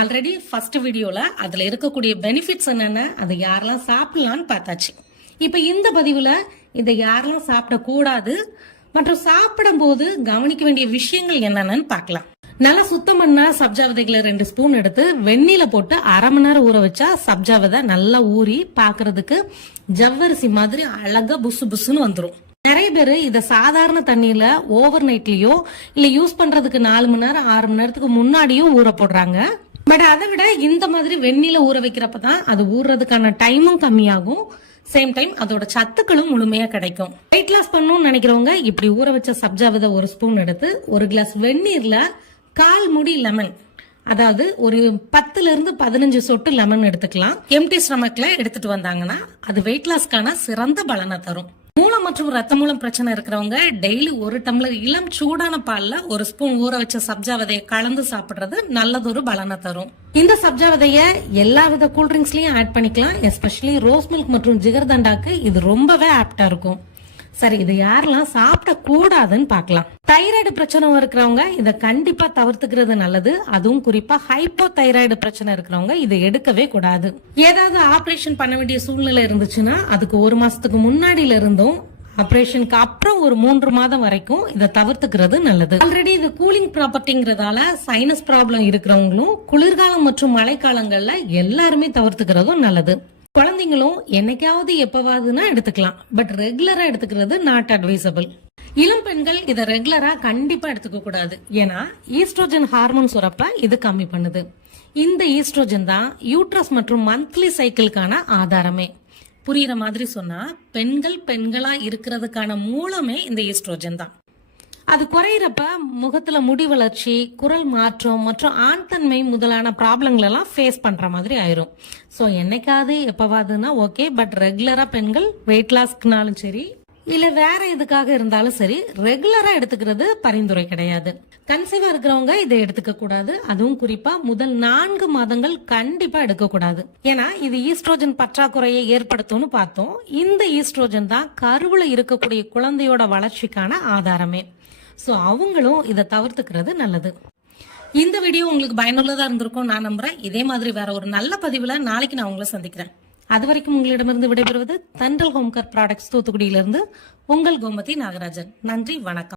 Already first வீடியோல அதுல இருக்கக்கூடிய பெனிஃபிட்ஸ் என்னென்ன, அதை யாரெல்லாம் சாப்பிடலாம்னு பார்த்தாச்சு. இப்ப இந்த பதிவுல இதை யாரெல்லாம் சாப்பிடக்கூடாது மற்றும் சாப்பிடும் போது கவனிக்க வேண்டிய விஷயங்கள் என்னென்னு பார்க்கலாம். நல்லா சுத்தம் பண்ண சப்ஜா விதைகளை 2 ஸ்பூன் எடுத்து வெந்நில போட்டு அரை மணி நேரம் ஊற வச்சா சப்ஜா விதை நல்லா ஊறி பாக்குறதுக்கு ஜவ்வரிசி மாதிரி அழகா புசு புசுன்னு வந்துடும். நிறைய பேர் இத சாதாரண தண்ணியில ஓவர் நைட்லயோ இல்ல யூஸ் பண்றதுக்கு 4 மணி நேரம் 6 மணி நேரத்துக்கு முன்னாடியும் ஊற போடுறாங்க. பட் அதை விட இந்த மாதிரி வெந்நில ஊற வைக்கிறப்பதான் அது ஊறுறதுக்கான டைமும் கம்மியாகும். சேம் டைம் அதோட சத்துக்களும் முழுமையா கிடைக்கும். வெயிட் லாஸ் பண்ணணும்னு நினைக்கிறவங்க இப்படி ஊற வச்ச சப்ஜா விதை 1 ஸ்பூன் எடுத்து 1 கிளாஸ் வெந்நீர்ல 1/4 முடி லெமன், அதாவது ஒரு 10 இருந்து 15 சொட்டு லெமன் எடுத்துக்கலாம். எம்டி ஸ்டமக்ல எடுத்துட்டு வந்தாங்கன்னா அது வெயிட் லாஸ்க்கான சிறந்த பலனை தரும். மூலம் மற்றும் ரத்த மூலம் பிரச்சனை இருக்கிறவங்க டெய்லி 1 டம்ளர் இளம் சூடான பால்ல 1 ஸ்பூன் ஊற வச்ச சப்ஜா விதையை கலந்து சாப்பிடுறது நல்லதொரு பலனை தரும். இந்த சப்ஜா விதைய எல்லா வித கூல்ட்ரிங்க்ஸ்லயும் ஆட் பண்ணிக்கலாம். எஸ்பெஷலி ரோஸ் மில்க் மற்றும் ஜிகர்தண்டாக்கு இது ரொம்பவே ஆப்டா இருக்கும். சரி, இதை யாரெல்லாம் சாப்பிட கூடாதுன்னு பார்க்கலாம். தைராய்டு பிரச்சனை இருக்கிறவங்க இதை கண்டிப்பா தவிர்த்துக்கிறது நல்லது. அதுவும் குறிப்பா ஹைப்போ தைராய்டு பிரச்சனை இருக்கிறவங்க இதை எடுக்கவே கூடாது. ஏதாவது ஆபரேஷன் பண்ண வேண்டிய சூழ்நிலை இருந்துச்சுன்னா அதுக்கு 1 மாசத்துக்கு முன்னாடியில இருந்தும் ஆபரேஷனுக்கு அப்புறம் ஒரு 3 மாதம் வரைக்கும் இதை தவிர்த்துக்கிறது நல்லது. ஆல்ரெடி இது கூலிங் ப்ராப்பர்ட்டிங்கிறதால சைனஸ் ப்ராப்ளம் இருக்கிறவங்களும் குளிர்காலம் மற்றும் மழைக்காலங்கள்ல எல்லாருமே தவிர்த்துக்கிறதும் நல்லது. குழந்தைங்களும் என்னைக்காவது எப்பவாதுன்னா எடுத்துக்கலாம். பட் ரெகுலரா எடுத்துக்கிறது நாட் அட்வைசபிள். இளம் பெண்கள் இதை ரெகுலரா கண்டிப்பா எடுத்துக்க கூடாது. ஏன்னா ஈஸ்ட்ரோஜன் ஹார்மோன் சுரப்ப இது கம்மி பண்ணுது. இந்த ஈஸ்ட்ரோஜன் தான் யூட்ரஸ் மற்றும் மந்த்லி சைக்கிள்கான ஆதாரமே. புரியுற மாதிரி சொன்னா பெண்கள் பெண்களா இருக்கிறதுக்கான மூலமே இந்த ஈஸ்ட்ரோஜன் தான். அது குறையிறப்ப முகத்துல முடி வளர்ச்சி, குரல் மாற்றம் மற்றும் ஆண் தன்மை முதலான ப்ராப்ளங்கள் எல்லாம் ஃபேஸ் பண்ற மாதிரி ஆயிரும். சோ என்னைக்காவது எப்பவாதுன்னா ஓகே, பட் ரெகுலரா பெண்கள் வெயிட் லாஸ்க்குனாலும் சரி இல்ல வேற எதுக்காக இருந்தாலும் சரி ரெகுலரா எடுத்துக்கிறது பரிந்துரை கிடையாது. கன்சீவா இருக்கிறவங்க இதை எடுத்துக்க கூடாது. அதுவும் குறிப்பா முதல் 4 மாதங்கள் கண்டிப்பா எடுக்க கூடாது. ஏன்னா இது ஈஸ்ட்ரோஜன் பற்றாக்குறையை ஏற்படுத்தும்னு பார்த்தோம். இந்த ஈஸ்ட்ரோஜன் தான் கருவுல இருக்கக்கூடிய குழந்தையோட வளர்ச்சிக்கான ஆதாரமே. சோ அவங்களும் இதை தவிர்த்துக்கிறது நல்லது. இந்த வீடியோ உங்களுக்கு பயனுள்ளதா இருந்திருக்கும் நான் நம்புறேன். இதே மாதிரி வேற ஒரு நல்ல பதிவுல நாளைக்கு நான் உங்களை சந்திக்கிறேன். அது வரைக்கும் உங்களிடமிருந்து விடைபெறுவது தென்றல் ஹோம் கேர் ப்ராடக்ட்ஸ் தூத்துக்குடியிலிருந்து உங்கள் கோமதி நாகராஜன். நன்றி, வணக்கம்.